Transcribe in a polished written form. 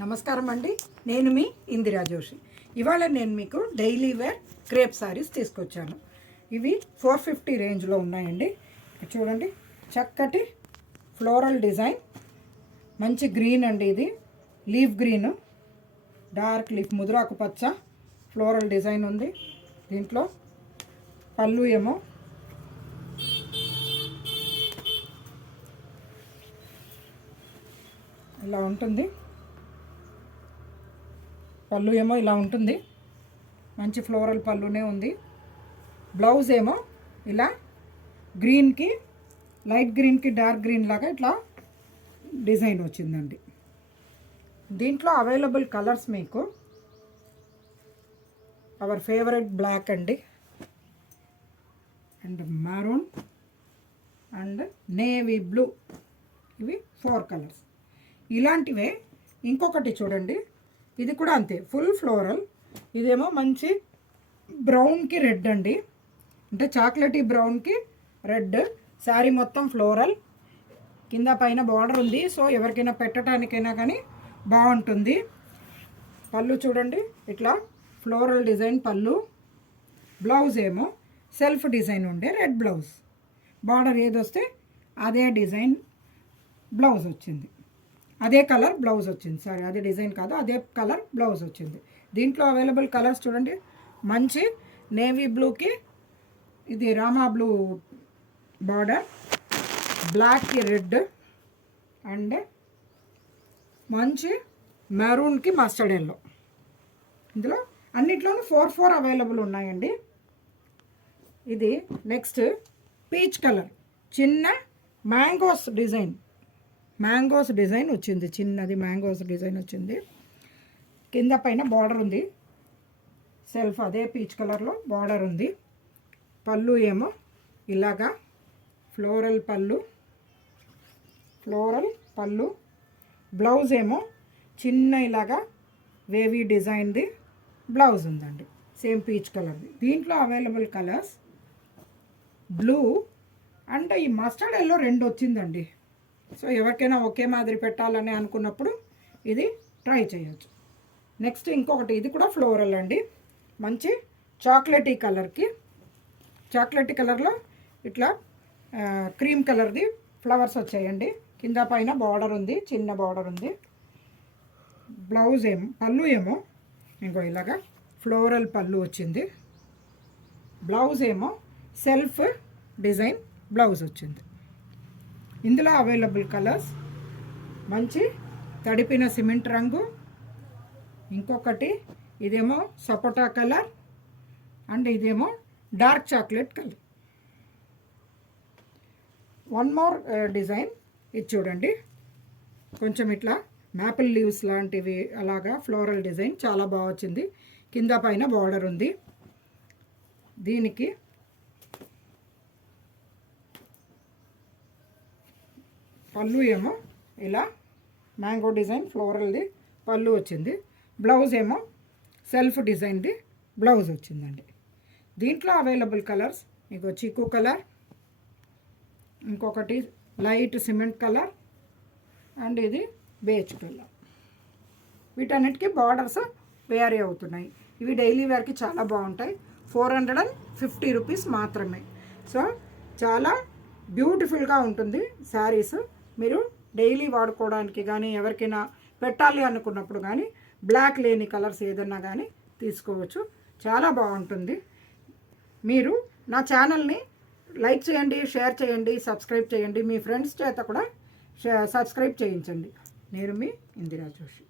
నమస్కారం అండి. నేను మీ ఇందిరా జోషి. ఇవాళ నేను మీకు డైలీ వేర్ క్రేప్ సారీస్ తీసుకొచ్చాను. ఇవి 450 రేంజ్లో ఉన్నాయండి. చూడండి, చక్కటి ఫ్లోరల్ డిజైన్, మంచి గ్రీన్ అండి. ఇది లీఫ్ గ్రీన్, డార్క్ లీఫ్ ముదురాకు పచ్చ ఫ్లోరల్ డిజైన్ ఉంది. దీంట్లో పళ్ళు ఏమో ఇలా ఉంటుంది. పళ్ళు ఏమో ఇలా ఉంటుంది, మంచి ఫ్లోరల్ పళ్ళునే ఉంది. బ్లౌజ్ ఏమో ఇలా గ్రీన్కి లైట్ గ్రీన్కి డార్క్ గ్రీన్ లాగా ఇట్లా డిజైన్ వచ్చిందండి. దీంట్లో అవైలబుల్ కలర్స్ మీకు అవర్ ఫేవరెట్ బ్లాక్ అండి, and maroon and navy blue. ఇవి 4 కలర్స్. ఇలాంటివే ఇంకొకటి చూడండి, ఇది కూడా అంతే, ఫుల్ ఫ్లోరల్. ఇదేమో మంచి బ్రౌన్కి రెడ్ అండి, అంటే చాక్లెటీ బ్రౌన్కి రెడ్. శారీ మొత్తం ఫ్లోరల్, కింద పైన బార్డర్ ఉంది. సో ఎవరికైనా పెట్టడానికైనా కానీ బాగుంటుంది. పళ్ళు చూడండి, ఇట్లా ఫ్లోరల్ డిజైన్ పళ్ళు. బ్లౌజ్ ఏమో సెల్ఫ్ డిజైన్ ఉండే రెడ్ బ్లౌజ్, బార్డర్ ఏదొస్తే అదే డిజైన్ బ్లౌజ్ వచ్చింది, అదే కలర్ బ్లౌజ్ వచ్చింది. సారీ, అదే డిజైన్ కాదు, అదే కలర్ బ్లౌజ్ వచ్చింది. దీంట్లో అవైలబుల్ కలర్స్ చూడండి, మంచి నేవీ బ్లూకి ఇది రామా బ్లూ బార్డర్, బ్లాక్కి రెడ్, అండ్ మంచి మెరూన్కి మస్టర్డ్ ఎల్లో. ఇందులో అన్నిట్లోనూ 4 అవైలబుల్ ఉన్నాయండి. ఇది నెక్స్ట్ పీచ్ కలర్, చిన్న మ్యాంగోస్ డిజైన్ వచ్చింది, చిన్నది మ్యాంగోస్ డిజైన్ వచ్చింది. కింద పైన బార్డర్ ఉంది, సెల్ఫ్ అదే పీచ్ కలర్లో బార్డర్ ఉంది. పళ్ళు ఏమో ఇలాగా ఫ్లోరల్ పళ్ళు. బ్లౌజ్ ఏమో చిన్న ఇలాగా వేవీ డిజైన్ది బ్లౌజ్ ఉందండి, సేమ్ పీచ్ కలర్ది. దీంట్లో అవైలబుల్ కలర్స్ బ్లూ అండ్ ఈ మస్టర్డ్ ఎల్లో 2 వచ్చిందండి. సో ఎవరికైనా ఒకే మాదిరి పెట్టాలని అనుకున్నప్పుడు ఇది ట్రై చేయొచ్చు. నెక్స్ట్ ఇంకొకటి, ఇది కూడా ఫ్లోరల్ అండి, మంచి చాక్లెటీ కలర్లో ఇట్లా క్రీమ్ కలర్ది ఫ్లవర్స్ వచ్చాయండి. కింద పైన బార్డర్ ఉంది, చిన్న బార్డర్ ఉంది. బ్లౌజ్ ఏమో పళ్ళు ఏమో ఇంకో ఇలాగా ఫ్లోరల్ పళ్ళు వచ్చింది. బ్లౌజ్ ఏమో సెల్ఫ్ డిజైన్ బ్లౌజ్ వచ్చింది. ఇందులో అవైలబుల్ కలర్స్ మంచి తడిపిన సిమెంట్ రంగు, ఇంకొకటి ఇదేమో సపోటా కలర్, అండ్ ఇదేమో dark chocolate colour. One more design, ఇది చూడండి, కొంచెం ఇట్లా మ్యాపిల్ లీవ్స్ లాంటివి అలాగా ఫ్లోరల్ డిజైన్ చాలా బాగా వచ్చింది. కింద పైన బార్డర్ ఉంది. దీనికి పళ్ళు ఏమో ఇలా మ్యాంగో డిజైన్ ఫ్లోరల్ది పళ్ళు వచ్చింది. బ్లౌజ్ ఏమో సెల్ఫ్ డిజైన్ది బ్లౌజ్ వచ్చిందండి. దీంట్లో అవైలబుల్ కలర్స్ మీకు చిక్కు కలర్, ఇంకొకటి లైట్ సిమెంట్ కలర్, అండ్ ఇది బేజ్ కలర్. వీటన్నిటికీ బార్డర్స్ వేరీ అవుతున్నాయి. ఇవి డైలీ వేర్కి చాలా బాగుంటాయి. 450 రూపీస్ మాత్రమే. సో చాలా బ్యూటిఫుల్గా ఉంటుంది శారీస్. మీరు డైలీ వాడుకోవడానికి కానీ ఎవరికైనా పెట్టాలి అనుకున్నప్పుడు కానీ బ్లాక్ లేని కలర్స్ ఏదన్నా కానీ తీసుకోవచ్చు, చాలా బాగుంటుంది. మీరు నా ఛానల్ని లైక్ చేయండి, షేర్ చేయండి, సబ్స్క్రైబ్ చేయండి. మీ ఫ్రెండ్స్ చేత కూడా సబ్స్క్రైబ్ చేయించండి. నేను మీ ఇందిరా జోషి.